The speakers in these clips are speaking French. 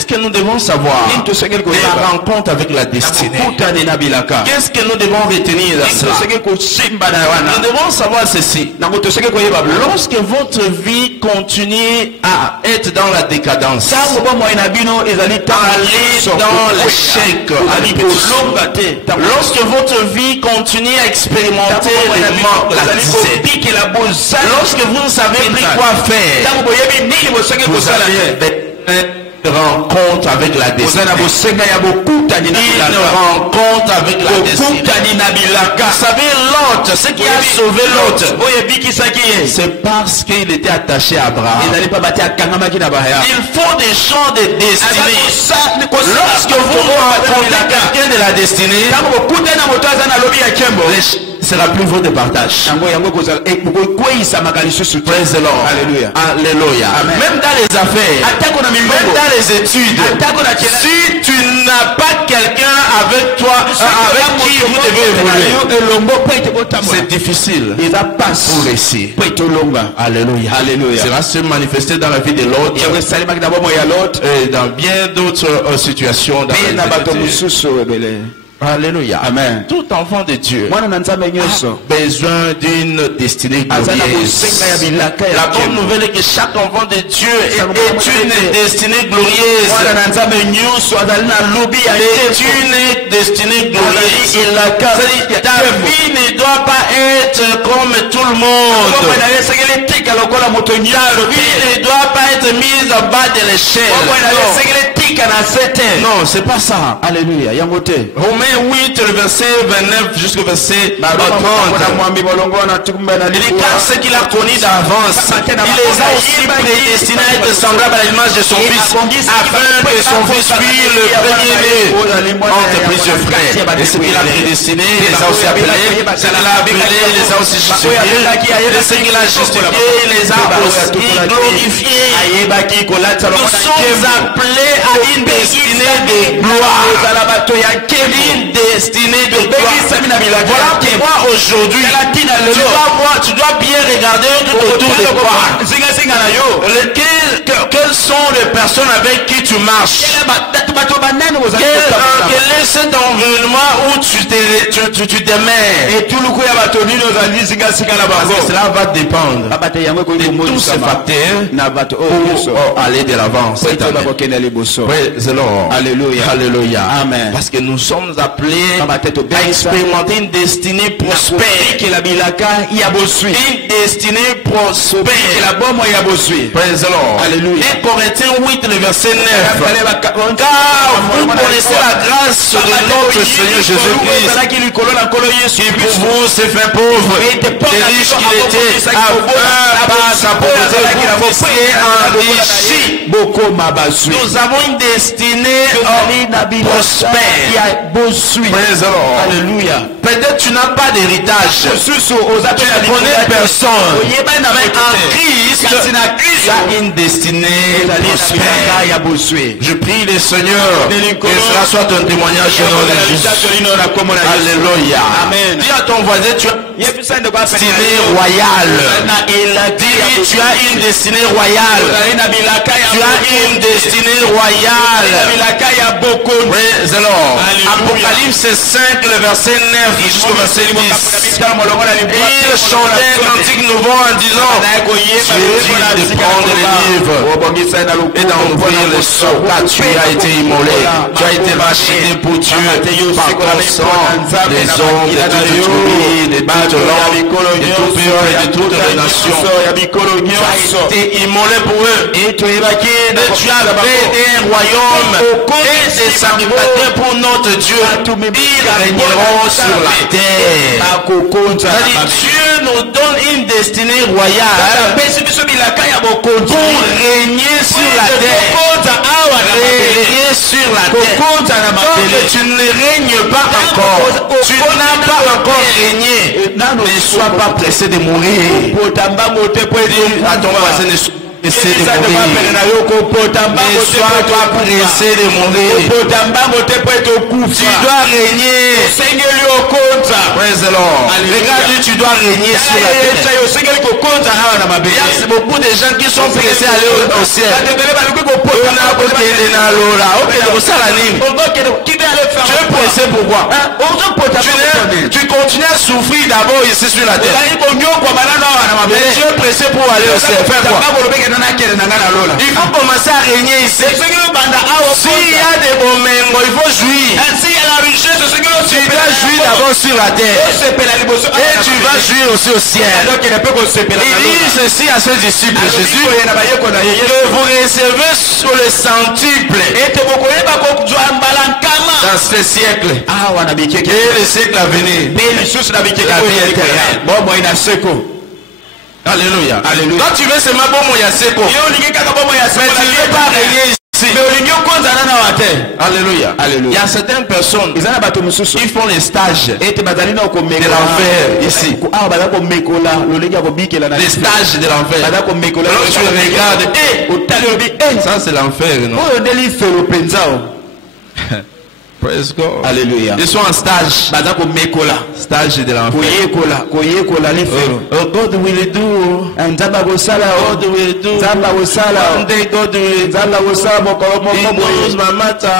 Qu'est-ce que nous devons savoir de la rencontre avec la destinée? Qu'est-ce que nous devons retenir de cela? Nous devons savoir ceci. Lorsque votre vie continue à être dans la décadence, aller dans l'échec, lorsque votre vie continue à expérimenter les manques, la disette, lorsque vous ne savez plus quoi faire, vous avez rencontre avec la destinée. Une rencontre avec la destinée. Vous savez, Lot, ce qui a sauvé Lot, c'est parce qu'il était attaché à Abraham. Il faut des champs de destinée. Lorsque vous rencontrez quelqu'un de la destinée, sera plus votre partage. Praise the Lord. Alléluia. Alléluia. Même dans les affaires, même dans les études, si tu n'as pas quelqu'un avec toi, avec qui vous devez évoluer, c'est difficile pour réussir. Alléluia. Alléluia. Cela se manifester dans la vie de l'autre et dans bien d'autres situations dans la vie. Alléluia. Amen. Tout enfant de Dieu a besoin d'une destinée glorieuse. La bonne nouvelle est que chaque enfant de Dieu est une destinée glorieuse. Est une destinée glorieuse. Ta vie ne doit pas être comme tout le monde. Ta vie ne doit pas être mise en bas de l'échelle. Non, c'est pas ça. Alléluia. Romains 8, le verset 29 jusqu'au verset 30. Il dit car ce qu'il a connu d'avance, il les a aussi prédestinés à être semblables à l'image de son fils, afin que son fils fût le premier-né entre plusieurs frères. Et ce qu'il a prédestiné, il les a aussi appelés. Ce qu'il a appelé, il les a aussi justifiés. Et ce qu'il a justifié, il les a aussi glorifiés. Nous sommes appelés à une destinée de gloire. Une destinée de gloire. Voilà pourquoi aujourd'hui, tu dois bien regarder autour de toi. Quelles sont les personnes avec qui tu marches? Quel est cet environnement où tu demeures? Cela va dépendre de tous ces facteurs pour aller de l'avant. Praise the Lord. Alléluia. Alléluia. Amen. Parce que nous sommes appelés à expérimenter une destinée prospère. Une destinée prospère. Praise the Lord. Alléluia. Et Corinthiens 8, le verset 9. Car vous connaissez la grâce de notre Seigneur Jésus-Christ, qui pour vous s'est fait pauvre, et riche qu'il était, afin par sa pauvreté vous soyez enrichis. Nous avons une destinée prospère. Praise the Lord. Alléluia. Peut-être tu n'as pas d'héritage. Tu ne connais personne. Mais en Christ, tu as une destinée prospère. Je prie le Seigneur que cela soit un témoignage au nom de Jésus. Alléluia. Dis à ton voisin, tu as une destinée royale. Dis, tu as une destinée royale. Tu as une destinée royale. Praise the Lord. Apocalypse 5, le verset 9 jusqu'au verset 10. Il chantait un cantique nouveau en disant, tu es digne de prendre les livres et d'ouvrir les sceaux, car tu as été immolé. Tu as été racheté pour Dieu par ton sang. Les hommes de toute tribu, de toute langue, de tout peuple et de toutes les nations. Tu as été immolé pour eux. Et tu as fait un royaume et des sacrificateurs pour notre Dieu. Ils régneront sur la terre. Dieu nous donne une destinée royale pour régner sur la terre. Régner sur la terre. Donc tu ne règnes pas encore. Tu n'as pas encore régné, ne sois pas pressé de mourir. À ton voisin, ne sois pressé de mourir. Ne sois pas pressé de mourir. Tu dois régner. Praise the Lord. Regarde, tu dois régner sur la terre. Il y a beaucoup de gens qui sont pressés à aller au ciel. Tu es pressé pourquoi? Tu continues à souffrir d'abord ici sur la terre. Mais tu es pressé pour aller au ciel. Fais quoi? Il faut commencer à régner ici. S'il y a des moments, il faut jouir. Tu dois jouir d'abord sur la terre. Et tu vas jouir aussi au ciel. Il dit ceci à ses disciples. Jésus, que vous recevez sur le centuple dans ce siècle et le siècle à venir. La vie éternelle. Alléluia. Quand tu veux seulement bon moyen seko, mais tu ne veux pas régner ici. Alléluia. Il y a certaines personnes qui font les stages de l'enfer ici. Les stages de l'enfer. Lorsque tu regardes, ça c'est l'enfer, non? Praise God. Alléluia. Ils sont en stage. Stage de l'enfer. Oh, God will do. God will do. One day God will. He knows my matter.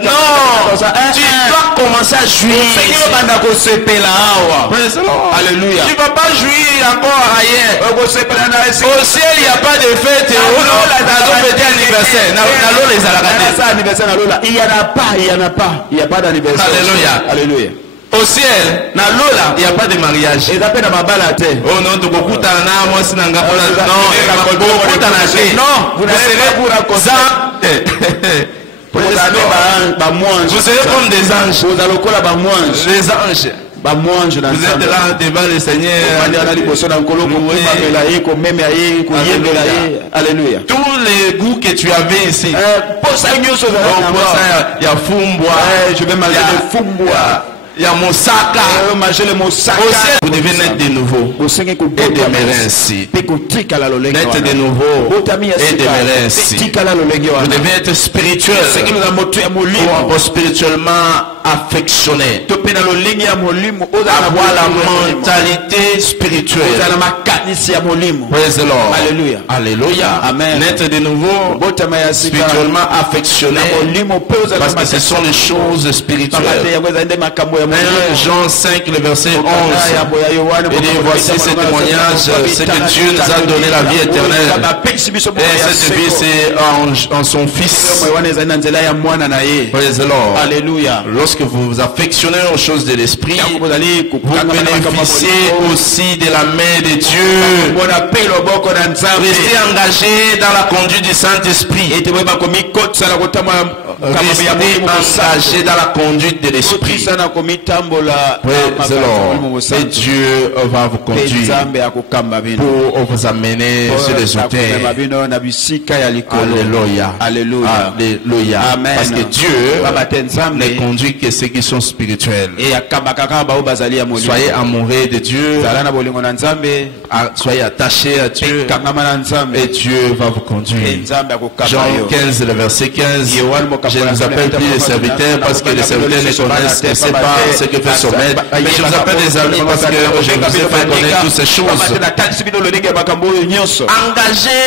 Non. Tu dois commencer à jouir. Praise God. Alléluia. Tu ne vas pas jouir encore ailleurs. Au ciel, il n'y a pas de fête. Il n'y en a pas. Il n'y a pas d'anniversaire. Alléluia. Alléluia. Au ciel, il n'y a pas de mariage. Oh non, tu beaucoup t'en as, moi c'est n'anga pas. Non, beaucoup t'en as. Non, vous serez vous serez comme des anges. Les anges. Vous êtes là devant le Seigneur. Alléluia. Tous les goûts que tu avais ici. Il y a Fumbwa. Je vais manger le Fumbwa. Il y a Moussaka. Vous devez naître de nouveau et demeurer ainsi. Naître de nouveau et demeurer ainsi. Vous devez être spirituel pour spirituellement affectionné. Avoir la mentalité spirituelle. Praise the Lord. Alléluia. Alléluia. Amen. Naître de nouveau spirituellement affectionné. Parce que ce sont les choses spirituelles. 1 Jean 5, le verset 11. Il dit, voici ce témoignage, c'est que Dieu nous a donné la vie éternelle. Et cette vie, c'est en son Fils. Praise the Lord. Alléluia. Lorsque vous vous affectionnez aux choses de l'esprit, vous bénéficiez aussi de la main de Dieu. Restez engagé dans la conduite du Saint-Esprit. Restez engagé dans la conduite de l'esprit. Et Dieu va vous conduire pour vous amener sur les auteurs. Alléluia. Alléluia. Parce que Dieu ne conduit que ceux qui sont spirituels. Soyez amoureux de Dieu. Soyez attachés à Dieu. Et Dieu va vous conduire. Jean 15, le verset 15. Je ne vous appelle plus les serviteurs parce que les serviteurs ne connaissent pas ce que fait son maître. Mais je vous appelle des amis parce que je vous ai fait connaître toutes ces choses. Engagez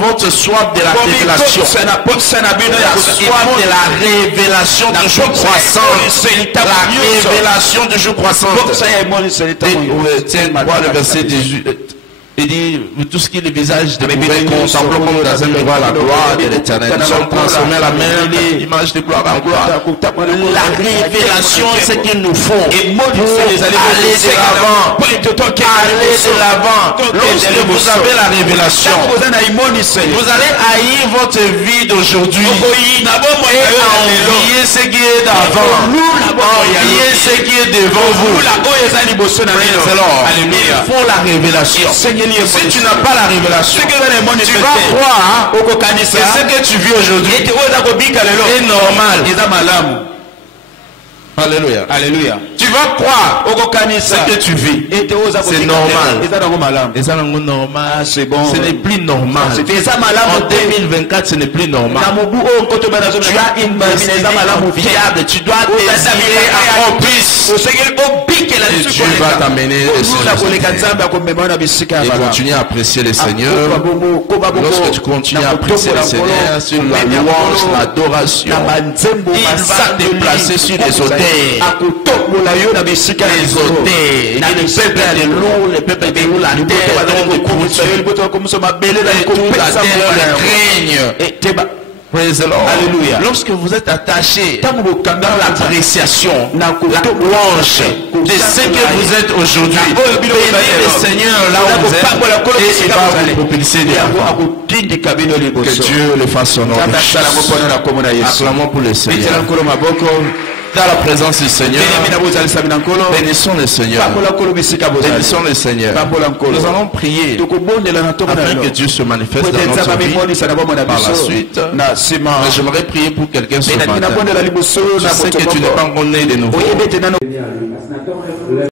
votre soif de la révélation. La soif de la révélation du jour croissant. La révélation du jour croissant. Tiens, voir le verset 18. Il dit, tout ce qui est le visage de Bébé, contemplons comme dans un miroir la gloire de l'éternel. Nous sommes transformés à la même image de gloire en gloire. La révélation, c'est qu'il nous faut. Aller de l'avant. Aller de l'avant. Lorsque vous avez la révélation, vous allez haïr votre vie d'aujourd'hui. Et envier ce qui est d'avant. Envier ce qui est devant vous. Il faut la révélation. Si tu n'as pas la révélation, tu vas croire que ce que tu vis aujourd'hui est normal. Alléluia. Alléluia. Tu vas croire ce que tu vis. C'est normal. Et ça, c'est bon. Ce n'est plus normal. En 2024, ce n'est plus normal. Tu as une destinée fiable. Tu dois désirer encore plus. Et Dieu va t'amener et continuer à apprécier le Seigneur. Lorsque tu continues à apprécier le Seigneur sur la louange, l'adoration, il va te placer sur les autels. Les autels. Et le peuple est lourd, le peuple est lourd, la terre est toute la terre craigne. Praise the Lord. Alléluia. Lorsque vous êtes attaché dans l'appréciation, la louange de ce que vous êtes aujourd'hui, bénissez le Seigneur là où vous êtes et il va vous propulser de l'avant. Que Dieu le fasse son nom. Acclamons pour le Seigneur. Dans la présence du Seigneur, bénissons le Seigneur. Bénissons le Seigneur. Nous allons prier afin que Dieu se manifeste dans notre vie par la suite. Mais j'aimerais prier pour quelqu'un ce matin. Je sais que tu n'es pas encore né de nouveau.